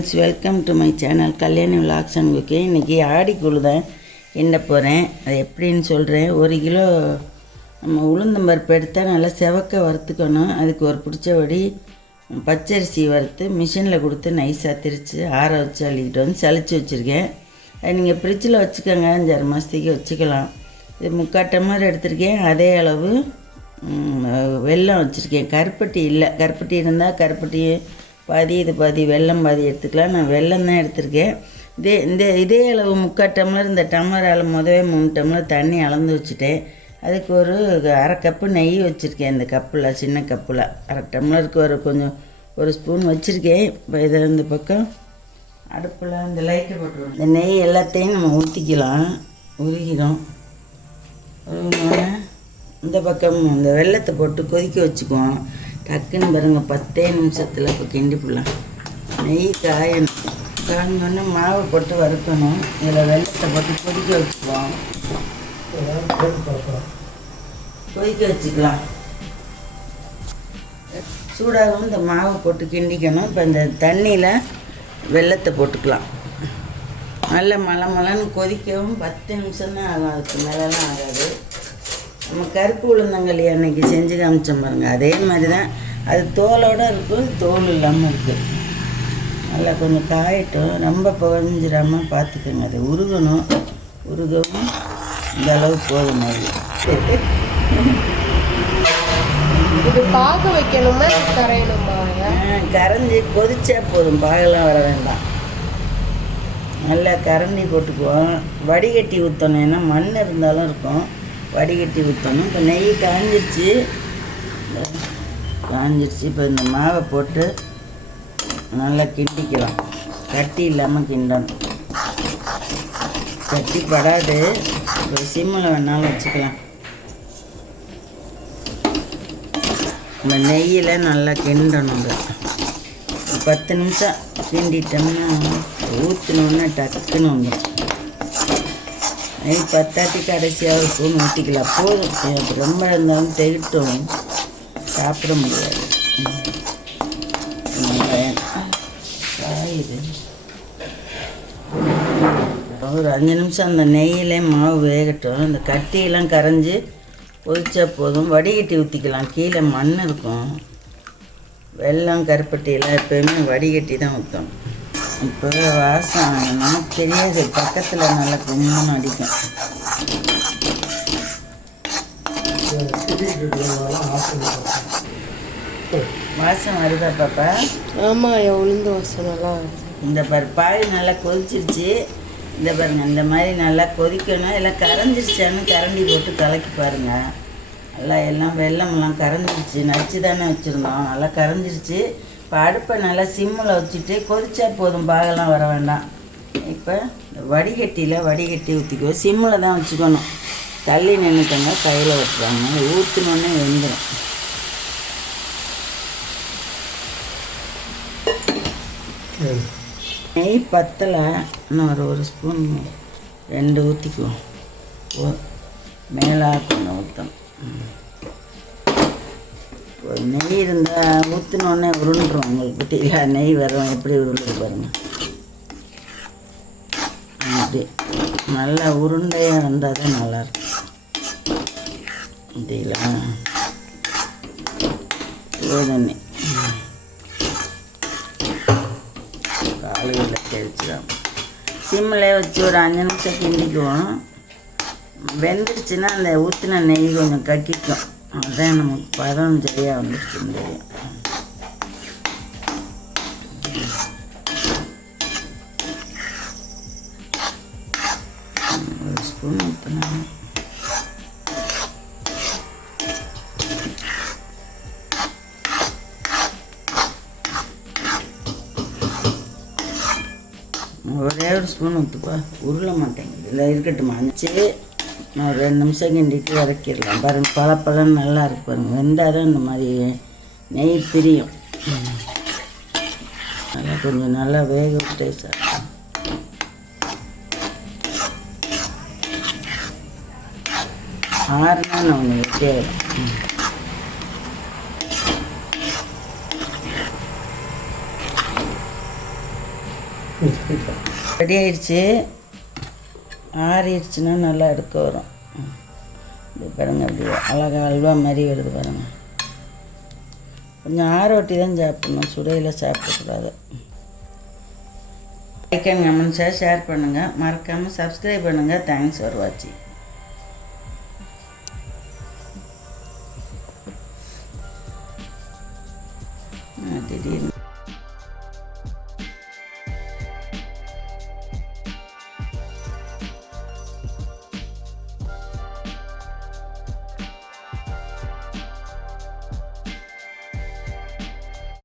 Friends welcome to my channel Kalyani vlogs and குக்கே இன்றைக்கி ஆடிக்குழு தான் எண்ண போகிறேன் அது எப்படின்னு சொல்கிறேன் ஒரு கிலோ நம்ம உளுந்தம்பருப்பு எடுத்தால் நல்லா செவக்க வறுத்துக்கணும். அதுக்கு ஒரு பிடிச்சபடி பச்சரிசி வறுத்து மிஷினில் கொடுத்து நைஸாக திரித்து ஆற வச்சு அள்ளிக்கிட்டு வந்து சளிச்சு வச்சுருக்கேன். அது நீங்கள் ஃப்ரிட்ஜில் வச்சுக்கோங்க. அஞ்சாறு மாதத்துக்கு வச்சுக்கலாம். இது முக்கால் டம்ளர் எடுத்திருக்கேன். அதே அளவு வெல்லம் வச்சுருக்கேன். கருப்பட்டி இல்லை. கருப்பட்டி இருந்தால் கருப்பட்டி பாதி இது பாதி வெள்ளம் பாதி எடுத்துக்கலாம். நான் வெல்லம் தான் எடுத்திருக்கேன். இதே இந்த இதே அளவு முக்கால் டம்ளர் இந்த டம்ளர் அளவு முதவே மூணு டம்ளர் தண்ணி அளந்து வச்சுட்டேன். அதுக்கு ஒரு அரை கப்பு நெய் வச்சுருக்கேன் இந்த கப்பில் சின்ன கப்பில். அரை டம்ளருக்கு ஒரு கொஞ்சம் ஒரு ஸ்பூன் வச்சுருக்கேன். இப்போ இதை இந்த பக்கம் அடுப்பில் இந்த லைட்டு போட்டுருவோம். இந்த நெய் எல்லாத்தையும் நம்ம ஊற்றிக்கலாம் உருகிடும் உருகினோடனே இந்த பக்கம் இந்த வெள்ளத்தை போட்டு கொதிக்க வச்சுக்குவோம். டக்குன்னு பாருங்கள் பத்தே நிமிஷத்தில் இப்போ கிண்டி போடலாம் நெய் காயணும். காய்ஞ்சோடனே மாவை போட்டு வறுக்கணும். இதில் வெள்ளத்தை போட்டு கொதிக்க வச்சுக்குவோம் கொதிக்க வச்சுக்கலாம். சூடாகவும் இந்த மாவை போட்டு கிண்டிக்கணும். இப்போ இந்த தண்ணியில் வெள்ளத்தை போட்டுக்கலாம். நல்ல மலை மலைன்னு கொதிக்கவும் பத்து நிமிஷம் தான் ஆகும். அதுக்கு மேலெலாம் ஆகாது. நம்ம கருப்பு உளுந்தங்களி அன்னைக்கு செஞ்சு காமிச்சோம் பாருங்க. அதே மாதிரி தான் அது தோலோடு இருக்கும் தோல் இல்லாமல் இருக்குது நல்லா கொஞ்சம் காயட்டும். ரொம்ப புகஞ்சிடாமல் பார்த்துக்கோங்க அது உருகணும். உருகவும் இந்த அளவு போதும் அது. இது பாக வைக்கணுமா? கரையணுமா? ஆ, கரைஞ்சி கொதிச்சா போதும். பாகெல்லாம் வர வேண்டாம். நல்லா கரண்டி போட்டுக்குவோம். வடிகட்டி ஊற்றணும் ஏன்னா மண் இருந்தாலும் இருக்கும். வடிகட்டி ஊற்றணும் இப்போ நெய் காஞ்சிருச்சு. காஞ்சிருச்சு. இப்போ இந்த மாவை போட்டு நல்லா கிண்டிக்கலாம். கட்டி இல்லாமல் கிண்டணும். கட்டி படாது. ஒரு சிம்மில் வேணாலும் வச்சுக்கலாம். இந்த நெய்யில் நல்லா கிண்டணும் பத்து நிமிஷம் கிண்டிட்டோம்னா ஊற்றினோன்னா டக்குன்னு வந்துடும் நைட் பத்தாட்டி கடைசியாக ஸ்பூன் ஊற்றிக்கலாம் போதும் எனக்கு ரொம்ப இருந்தாலும் தெகிட்டும் சாப்பிட முடியாது. ஒரு அஞ்சு நிமிஷம் அந்த நெய்யிலே மாவு வேகட்டும். இந்த கட்டியெல்லாம் கரைஞ்சி கொதிச்சா போதும். வடிகட்டி ஊற்றிக்கலாம் கீழே மண் இருக்கும். வெள்ளம் கருப்பட்டியெல்லாம் எப்போயுமே வடிகட்டி தான் ஊற்றணும் இப்போ வாசம். நமக்கு தெரியாது. பக்கத்தில் நல்லா கும்முன்னு அடிக்கும். வாசம் வருதா பாப்பா? ஆமா என் உளுந்து வாசனைலாம் வருது. இந்த பாரு பால் நல்லா கொதிச்சிருச்சு. இந்த பாருங்க இந்த மாதிரி நல்லா கொதிக்கணும். எல்லாம் கரைஞ்சிருச்சான்னு கரண்டி போட்டு கலக்கி பாருங்க. நல்லா எல்லாம் வெள்ளமெல்லாம் கரைஞ்சிருச்சு. நச்சு தானே வச்சுருந்தோம். நல்லா கரைஞ்சிருச்சு. இப்போ அடுப்பை நல்லா சிம்மில் வச்சுட்டு கொதிச்சா போதும் பாகெல்லாம் வர வேண்டாம். இப்போ இந்த வடிகட்டியில் வடிகட்டி ஊற்றிக்குவோம் சிம்மில் தான் வச்சுக்கணும். தள்ளி நின்றுக்கோங்க கையில் ஊற்றுறாங்க ஊற்றினோன்னே வெந்துடும் நெய் பத்தலை இன்னும் ஒரு ஒரு ஸ்பூன் ரெண்டு ஊற்றிக்குவோம் மேலே கொஞ்சம் ஊற்றணும் நெய் இருந்தால் ஊற்றினோடனே உருண்டுரும். உங்களுக்கு பற்றியில நெய் வரும் எப்படி உருண்டு பாருங்கள் அப்படி. நல்லா உருண்டையாக இருந்தால் தான் நல்லாயிருக்கும். இதில் தண்ணி காலையில் தெளிச்சிடும் சிம்மில் வச்சு ஒரு அஞ்சு நிமிஷம் கிண்டிக்குவோம். வெந்துடுச்சுன்னா அந்த ஊற்றின நெய் கொஞ்சம் கக்கிக்கும். அதான் நமக்கு பதம் சரியாக வந்துருச்சுன்னு தெரியும் ஒரு ஸ்பூன் ஊற்றினா ஒரே ஒரு ஸ்பூன் ஊற்றுப்பா உருள மாட்டேங்குது. இல்லை இருக்கட்டும் அஞ்சு. நான் ஒரு ரெண்டு நிமிஷம் கிண்டிட்டு இறக்கிடலாம். பாருங்க பழம் நல்லா இருக்கு பாருங்க. வெந்தால் தான் இந்த மாதிரி நெய் பிரியும். நல்லா கொஞ்சம் நல்லா வேக விட்டே சார். ஆறுனா நான் ஒன்று விட்டே ரெடி ஆயிடுச்சு. ஆறிடுச்சுன்னா நல்லா எடுக்க வரும். ம். இது பாருங்க அப்படியே அழகா அல்வா மாதிரி வருது பாருங்கள் கொஞ்சம் ஆரோட்டி தான் சாப்பிடணும். சுடையில் சாப்பிடக்கூடாது லைக் அண்ட் கமெண்ட்ஸாக ஷேர் பண்ணுங்கள் மறக்காமல் சப்ஸ்கிரைப் பண்ணுங்கள் தேங்க்ஸ் ஃபார் வாட்சிங்